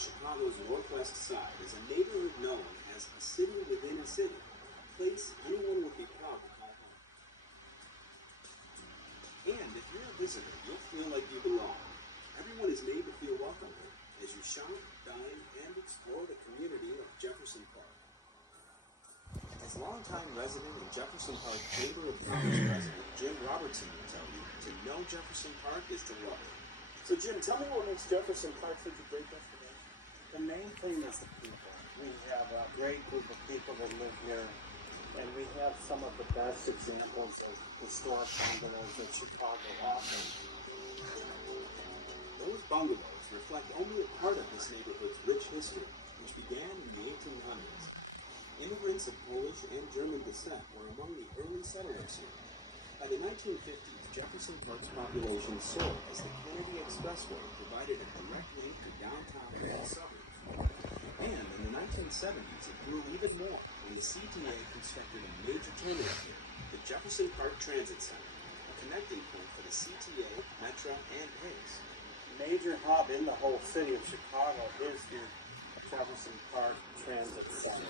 Chicago's northwest side is a neighborhood known as a city within a city, a place anyone would be proud to call home. And if you're a visitor, you'll feel like you belong. Everyone is made to feel welcome here as you shop, dine, and explore the community of Jefferson Park. As longtime resident and Jefferson Park Chamber of Commerce President Jim Robertson will tell you, to know Jefferson Park is to love it. So Jim, tell me what makes Jefferson Park such a great destination. The main thing is the people. We have a great group of people that live here, and we have some of the best examples of historic bungalows that Chicago offers. Those bungalows reflect only a part of this neighborhood's rich history, which began in the 1800s. Immigrants of Polish and German descent were among the early settlers here. By the 1950s, Jefferson Park's population soared as the Kennedy Expressway provided a direct link to downtown and the suburbs. And in the 1970s, it grew even more when the CTA constructed a major terminal here, the Jefferson Park Transit Center, a connecting point for the CTA, Metra, and PACE. Major hub in the whole city of Chicago is the Jefferson Park Transit Center.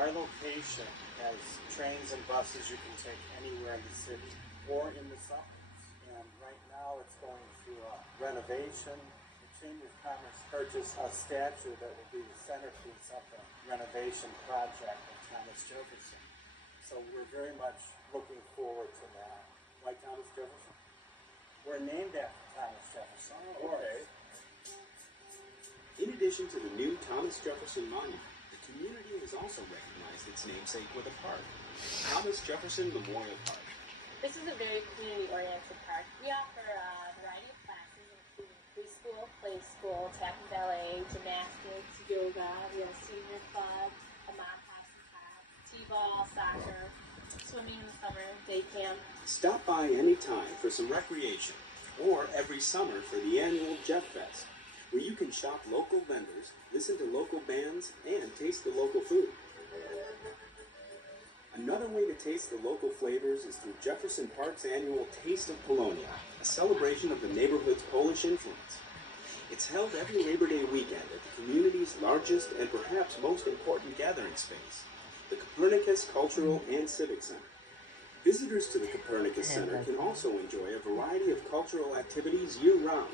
Our location has trains and buses you can take anywhere in the city or in the suburbs. And right now it's going through a renovation. The Chamber of Commerce purchased a statue that will be the centerpiece of the renovation project of Thomas Jefferson. So we're very much looking forward to that. Why Thomas Jefferson? We're named after Thomas Jefferson. Oh, okay. In addition to the new Thomas Jefferson Monument, the community has also recognized its namesake with a park, Thomas Jefferson Memorial Park. This is a very community-oriented park. We offer a variety of classes, including preschool, play school, tap and ballet, gymnastics, yoga. We have a senior club, a mom pops and pops, t-ball, soccer, swimming in the summer, day camp. Stop by anytime for some recreation, or every summer for the annual Jeff Fest, where you can shop local vendors, listen to local bands, and taste the local food. Another way to taste the local flavors is through Jefferson Park's annual Taste of Polonia, a celebration of the neighborhood's Polish influence. It's held every Labor Day weekend at the community's largest and perhaps most important gathering space, the Copernicus Cultural and Civic Center. Visitors to the Copernicus Center can also enjoy a variety of cultural activities year-round.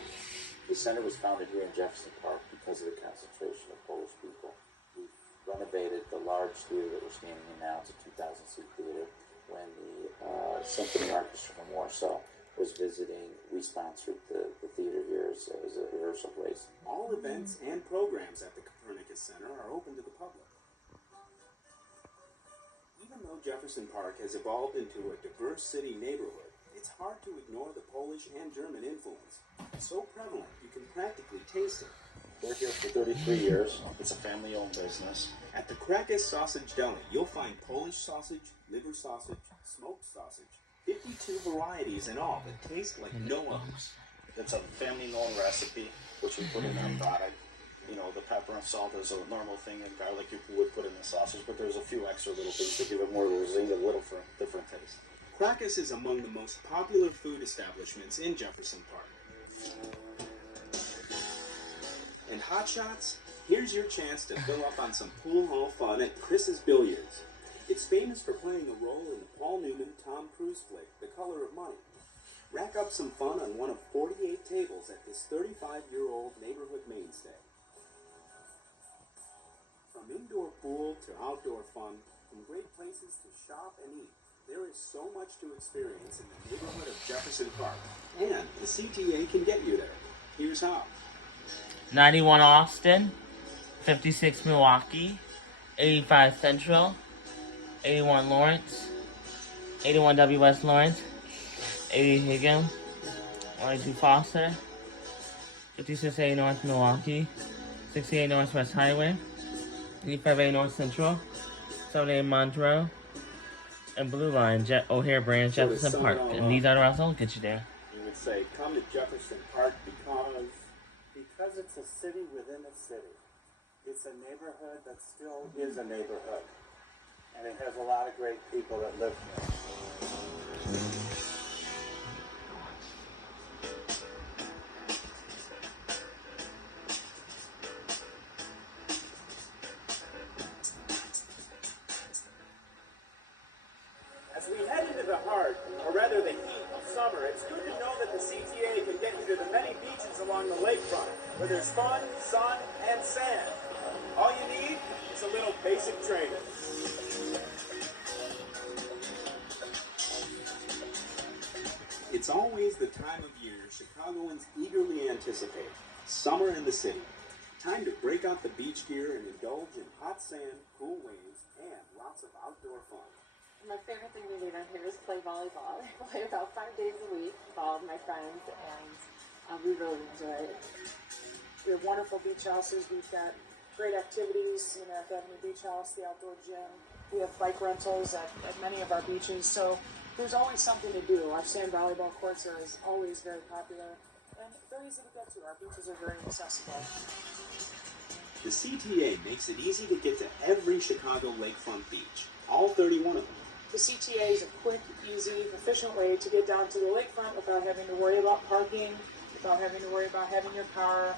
The center was founded here in Jefferson Park because of the concentration of Polish people. We've renovated the large theater that we're standing in now. It's a 2,000-seat theater. When the Symphony Orchestra from Warsaw was visiting, we sponsored the theater here as a rehearsal place. All events and programs at the Copernicus Center are open to the public. Even though Jefferson Park has evolved into a diverse city neighborhood, it's hard to ignore the Polish and German influence. So prevalent, you can practically taste it. We're here for 33 years. It's a family-owned business. At the Krakus Sausage Deli, you'll find Polish sausage, liver sausage, smoked sausage, 52 varieties in all that taste like no others. It's a family-known recipe, which we put in our product. You know, the pepper and salt is a normal thing, and garlic you would put in the sausage, but there's a few extra little things to give it more of a zing, a little different taste. Krakus is among the most popular food establishments in Jefferson Park. And Hot Shots? Here's your chance to fill up on some pool hall fun at Chris's Billiards. It's famous for playing a role in the Paul Newman, Tom Cruise flick, The Color of Money. Rack up some fun on one of 48 tables at this 35-year-old neighborhood mainstay. From indoor pool to outdoor fun, from great places to shop and eat, there is so much to experience in the neighborhood of Jefferson Park, and the CTA can get you there. Here's how. 91 Austin, 56 Milwaukee, 85 Central, 81 Lawrence, 81 W West Lawrence, 80 Higgins, 182 Foster, 56A North Milwaukee, 68 Northwest Highway, 85A North Central, 78 Monroe, and Blue Line, O'Hare Branch, Jefferson Park. And these are the routes that'll get you there. You would say, come to Jefferson Park Because it's a city within a city. It's a neighborhood that still is a neighborhood. And it has a lot of great people that live here. the heart, or rather the heat of summer, it's good to know that the CTA can get you to the many beaches along the lakefront, where there's fun, sun, and sand. All you need is a little basic training. It's always the time of year Chicagoans eagerly anticipate. Summer in the city. Time to break out the beach gear and indulge in hot sand, cool waves, and lots of outdoor fun. My favorite thing to do down here is play volleyball. I play about 5 days a week with all of my friends, and we really enjoy it. We have wonderful beach houses. We've got great activities in our Academy Beach House, the outdoor gym. We have bike rentals at many of our beaches, so there's always something to do. Our sand volleyball courts are always very popular and very easy to get to. Our beaches are very accessible. The CTA makes it easy to get to every Chicago lakefront beach, all 31 of them. The CTA is a quick, easy, efficient way to get down to the lakefront without having to worry about parking, without having to worry about having your car.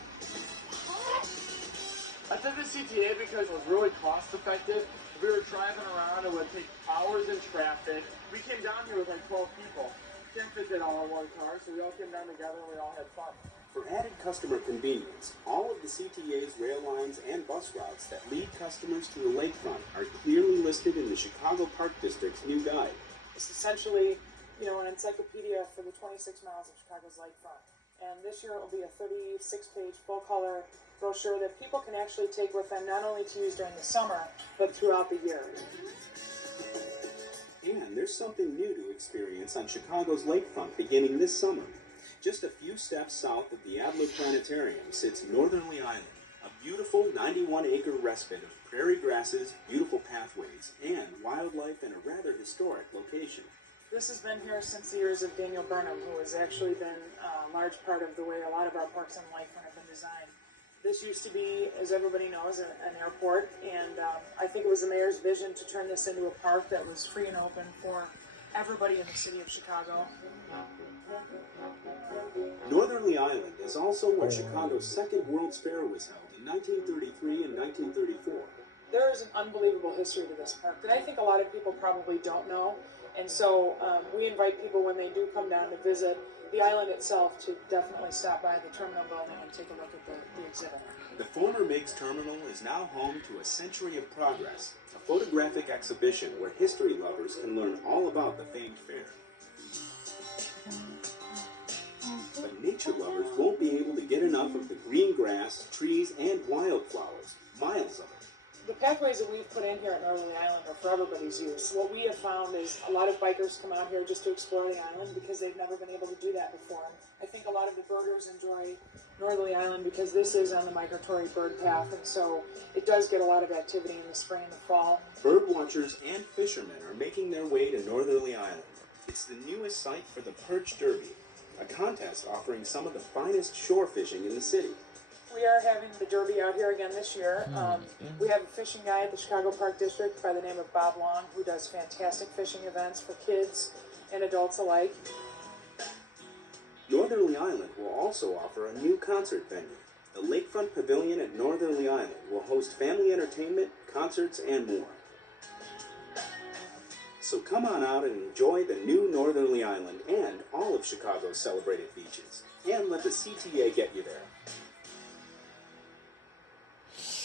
I took the CTA because it was really cost effective. If we were driving around, it would take hours in traffic. We came down here with like 12 people. Can't fit it all in one car, so we all came down together and we all had fun. For added customer convenience, all of the CTA's rail lines and bus routes that lead customers to the lakefront are clearly listed in the Chicago Park District's new guide. It's essentially, an encyclopedia for the 26 miles of Chicago's lakefront. And this year it will be a 36-page full-color brochure that people can actually take with them, not only to use during the summer, but throughout the year. And there's something new to experience on Chicago's lakefront beginning this summer. Just a few steps south of the Adler Planetarium sits Northerly Island, a beautiful 91-acre respite of prairie grasses, beautiful pathways, and wildlife in a rather historic location. This has been here since the years of Daniel Burnham, who has actually been a large part of the way a lot of our parks on the lakefront have been designed. This used to be, as everybody knows, an airport, and I think it was the mayor's vision to turn this into a park that was free and open for everybody in the city of Chicago. Northerly Island is also where Chicago's second World's Fair was held in 1933 and 1934. There is an unbelievable history to this park that I think a lot of people probably don't know. And so we invite people when they do come down to visit the island itself to definitely stop by the terminal building and take a look at the exhibit. The former Meigs Terminal is now home to A Century of Progress, a photographic exhibition where history lovers can learn all about the famed fair. But nature lovers won't be able to get enough of the green grass, trees, and wildflowers, miles of it. The pathways that we've put in here at Northerly Island are for everybody's use. What we have found is a lot of bikers come out here just to explore the island because they've never been able to do that before. I think a lot of the birders enjoy Northerly Island because this is on the migratory bird path, and so it does get a lot of activity in the spring and the fall. Bird watchers and fishermen are making their way to Northerly Island. It's the newest site for the Perch Derby, a contest offering some of the finest shore fishing in the city. We are having the Derby out here again this year. We have a fishing guy at the Chicago Park District by the name of Bob Long, who does fantastic fishing events for kids and adults alike. Northerly Island will also offer a new concert venue. The Lakefront Pavilion at Northerly Island will host family entertainment, concerts, and more. So come on out and enjoy the new Northerly Island and all of Chicago's celebrated beaches. And let the CTA get you there.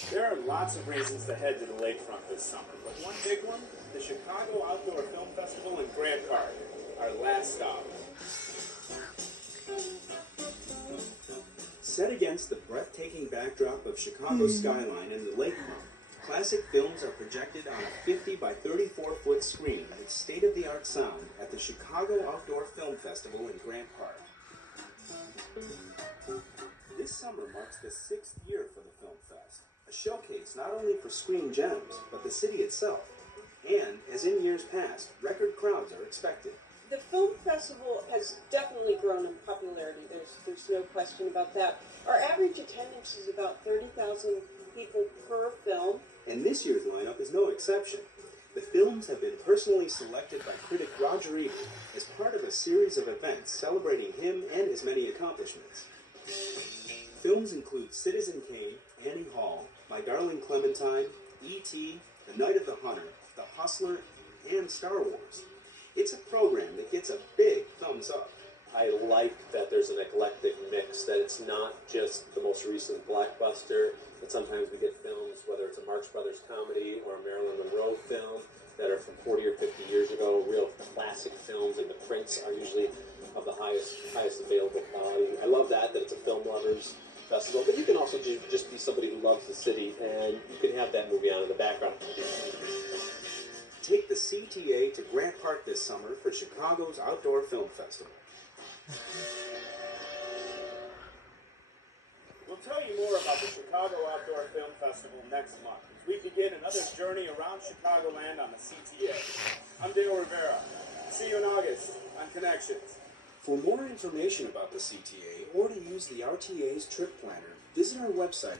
There are lots of reasons to head to the lakefront this summer, but one big one, the Chicago Outdoor Film Festival in Grant Park, our last stop. Set against the breathtaking backdrop of Chicago's skyline and the lakefront, classic films are projected on a 50 by 34 foot screen with state-of-the-art sound at the Chicago Outdoor Film Festival in Grant Park. This summer marks the 6th year for the Film Fest, a showcase not only for screen gems, but the city itself. And, as in years past, record crowds are expected. The film festival has definitely grown in popularity. There's no question about that. Our average attendance is about 30,000 people per film. And this year's lineup is no exception. The films have been personally selected by critic Roger Ebert as part of a series of events celebrating him and his many accomplishments. Films include Citizen Kane, Annie Hall, My Darling Clementine, E.T., The Night of the Hunter, The Hustler, and Star Wars. It's a program that gets a big thumbs up. I like that there's an eclectic mix, that it's not just the most recent blockbuster, but sometimes we get films, whether it's a Marx Brothers comedy or a Marilyn Monroe film, that are from 40 or 50 years ago, real classic films, and the prints are usually of the highest available quality. I love that it's a film lovers festival, but you can also just be somebody who loves the city, and you can have that movie on in the background. Take the CTA to Grant Park this summer for Chicago's Outdoor Film Festival. We'll tell you more about the Chicago Outdoor Film Festival next month as we begin another journey around Chicagoland on the CTA. I'm Dale Rivera. See you in August on Connections. For more information about the CTA or to use the RTA's trip planner, visit our website